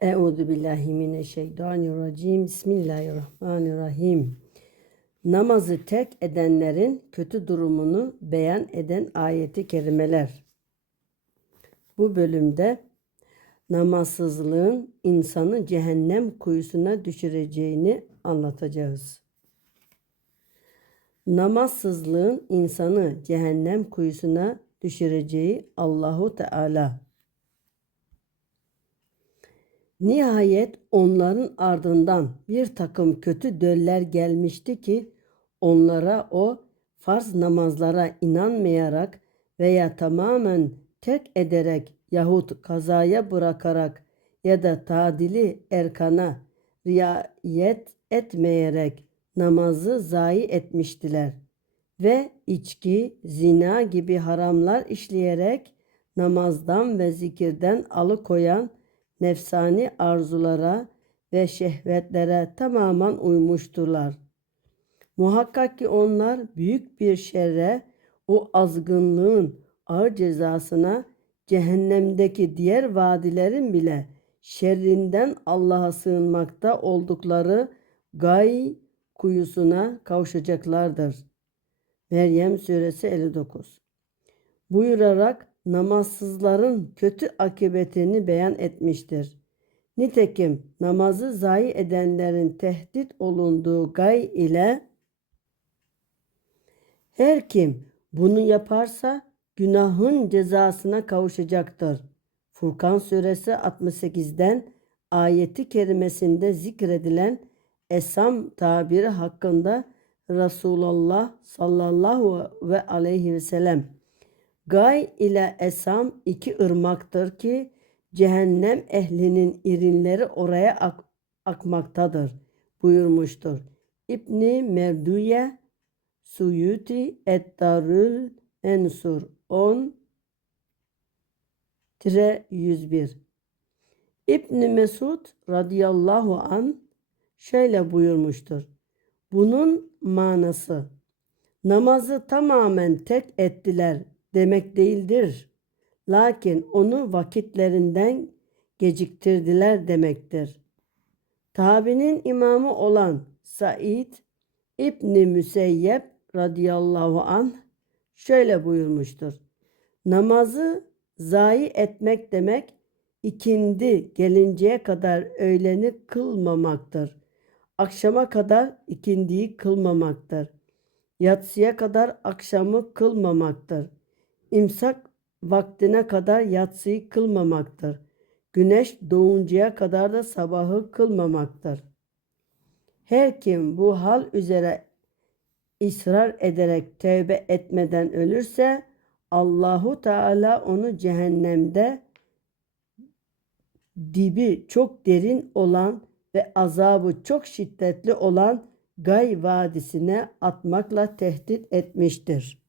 Euzu billahi mineşşeytanirracim. Bismillahirrahmanirrahim. Namazı terk edenlerin kötü durumunu beyan eden ayeti kerimeler. Bu bölümde namazsızlığın insanı cehennem kuyusuna düşüreceğini anlatacağız. Namazsızlığın insanı cehennem kuyusuna düşüreceği Allahu Teala Nihayet onların ardından bir takım kötü döller gelmişti ki onlara o farz namazlara inanmayarak veya tamamen terk ederek yahut kazaya bırakarak ya da tadili erkana riayet etmeyerek namazı zayi etmiştiler ve içki, zina gibi haramlar işleyerek namazdan ve zikirden alıkoyan nefsani arzulara ve şehvetlere tamamen uymuşturlar. Muhakkak ki onlar büyük bir şerre, o azgınlığın ağır cezasına cehennemdeki diğer vadilerin bile şerrinden Allah'a sığınmakta oldukları gay kuyusuna kavuşacaklardır. Meryem suresi 59 Buyurarak namazsızların kötü akıbetini beyan etmiştir. Nitekim namazı zayi edenlerin tehdit olunduğu gay ile her kim bunu yaparsa günahın cezasına kavuşacaktır. Furkan suresi 68'den ayeti kerimesinde zikredilen esam tabiri hakkında Resulullah sallallahu ve aleyhi ve sellem Gay ile Esam iki ırmaktır ki cehennem ehlinin irinleri oraya ak akmaktadır buyurmuştur. İbni Merduye Suyuti Ettarül Ensur 10 101 İbni Mesud radıyallahu an şöyle buyurmuştur. Bunun manası namazı tamamen tek ettiler demek değildir. Lakin onu vakitlerinden geciktirdiler demektir. Tabinin imamı olan Said İbni Müseyyep radıyallahu anh şöyle buyurmuştur. Namazı zayi etmek demek ikindi gelinceye kadar öğleni kılmamaktır. Akşama kadar ikindiyi kılmamaktır. Yatsıya kadar akşamı kılmamaktır. İmsak vaktine kadar yatsıyı kılmamaktır. Güneş doğuncaya kadar da sabahı kılmamaktır. Her kim bu hal üzere ısrar ederek tövbe etmeden ölürse Allahu Teala onu cehennemde dibi çok derin olan ve azabı çok şiddetli olan Gay Vadisi'ne atmakla tehdit etmiştir.